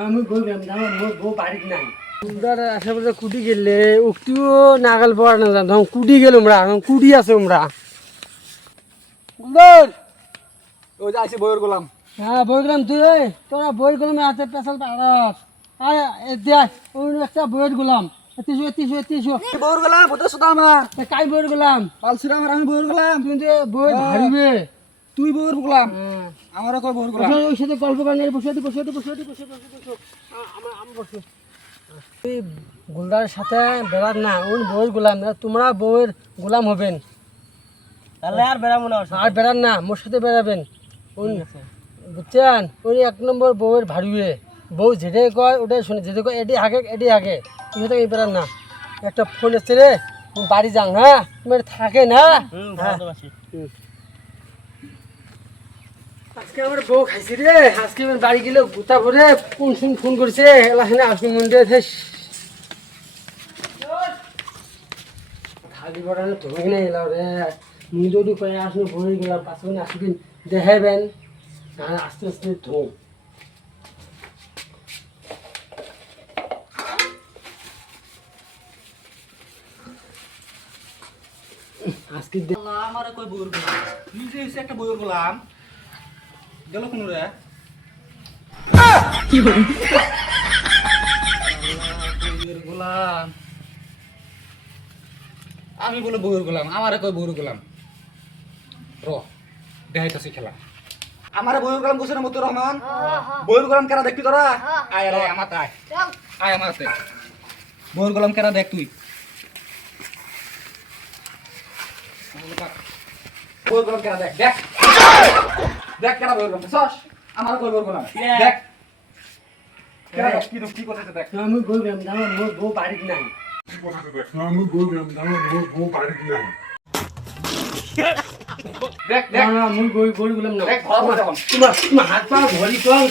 আমি হ্যাঁ বই গেলাম তুই তোরা বই গোলামে হাতে পেছাল পারস আরে দেখ ওই একটা বইয়ের গোলাম। এতিশো এতিশো এতিশো বইয়ের গোলাম হতে সুদামা। কাই বইয়ের গোলাম? পালসুরাম আমি যে বই হ্যাঁ। ভারিবে তুই বইয়ের গোলাম। আমারও কই বইয়ের গোলাম। ওই সাথে গল্প করেন বসে বসে বসে বসে বসে বসে আমার আমি বসে। এই গুলদারের সাথে বেড়ার না ওই বউয়ের গোলাম না, তোমরা বউয়ের গোলাম হবেন। তাহলে আর বেড়াবো না আর বেড়ান না মোর সাথে বেড়াবেন। উনি বুঝছেন? উনি এক নম্বর বউয়ের ভাড়িয়ে। বউ যেটা কয় ওটাই শুনে যেটা কয় এটি আগে এটি আগে তুমি তো এই বেড়ান না। একটা ফোন এসছে রে বাড়ি যাও হ্যাঁ? তুমি থাকে না? হ্যাঁ। আজকে আমার বউ খাইছি রে। আজকে আমার বাড়ি গেলে গুতা ভরে কোন শুন ফোন করছে এলাখানে আসুন মন্দিরে থেস থালি বড়ানো তুমি না এলাও রে। মুই যদি কয়ে আসুন ভরে গেলাম পাঁচজন আসুন দেখাইবেন আর আস্তে আস্তে ধো আজকে আমার কই বইয়ের গোলাম? একটা বইয়ের গোলাম। গেল কোন রে? গোলাম। আমি বলে বইয়ের গোলাম আমারে কই বইয়ের গোলাম? র দেখাইতাছি খেলা। আমারে বইয়ের গোলাম বসে না মতুর রহমান? বইয়ের গোলাম কেনা দেখবি তোরা? আয় রে আমার আয়। আয় আমার বইয়ের গোলাম কেনা দেখ তুই? বইয়ের গোলাম কেনা দেখ? দেখ। দেখ কেনা বইয়ের গোলাম সস আমার কই বইয়ের গোলাম দেখ। কেনা কি কি করতেছে দেখ। আমি বললাম না আমার মোর বউ বাড়িতে নাই। আমি বললাম আমার বউ বাড়িতে নাই। দেখ দেখ। না মুই বই বই বললাম না। দেখ ধরা পড়ে তোমার তোমার হাত পা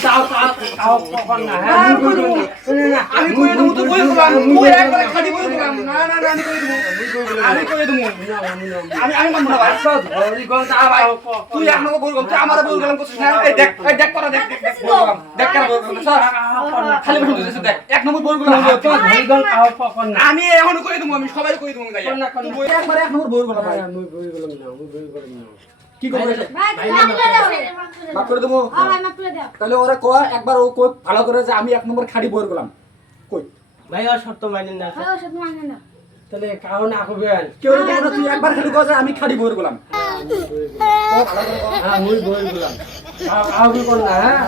তাও তাও তাও কখন হ্যাঁ বই না। আমি কই দেবো? বই গোলাম তুই একবারে খালি বই গোলাম না না না আমি কই দেবো আমি কই দেবো আমি আমি মানবো না ভাই ঘড়ি কম তাও তাও ক- তুই নম্বর বই গোলাম তুই আমার বই গোলাম করছিস না এই দেখ এই দেখ করা দেখ দেখ দেখ বই গোলাম দেখ কেন বই গোলাম সর খালি বই গোলাম দেখ এক নম্বর বই গোলাম তোমার ঘড়ি কম তাও কখন না আমি এখনও কই দেবো আমি সবাই কই দেবো যাই না, তুই একবারে এক নম্বর ভাই হ্যাঁ, মুই না মুই না কি করবে মাফ করে করে দেবো হ্যাঁ ভাই করে তাহলে ওরা কয় একবার ও কই ভালো করে যে আমি এক নম্বর খাড়ি বই গোলাম কই ভাই আর শর্ত মানেন না ওর সাথে মানে না। তাহলে কারণ আঁকবেন কেউ যদি বলে তুই একবার খালি যে আমি ভালো করে কয়। হ্যাঁ মুই বই বললাম কাউ কাউ কর না হ্যাঁ?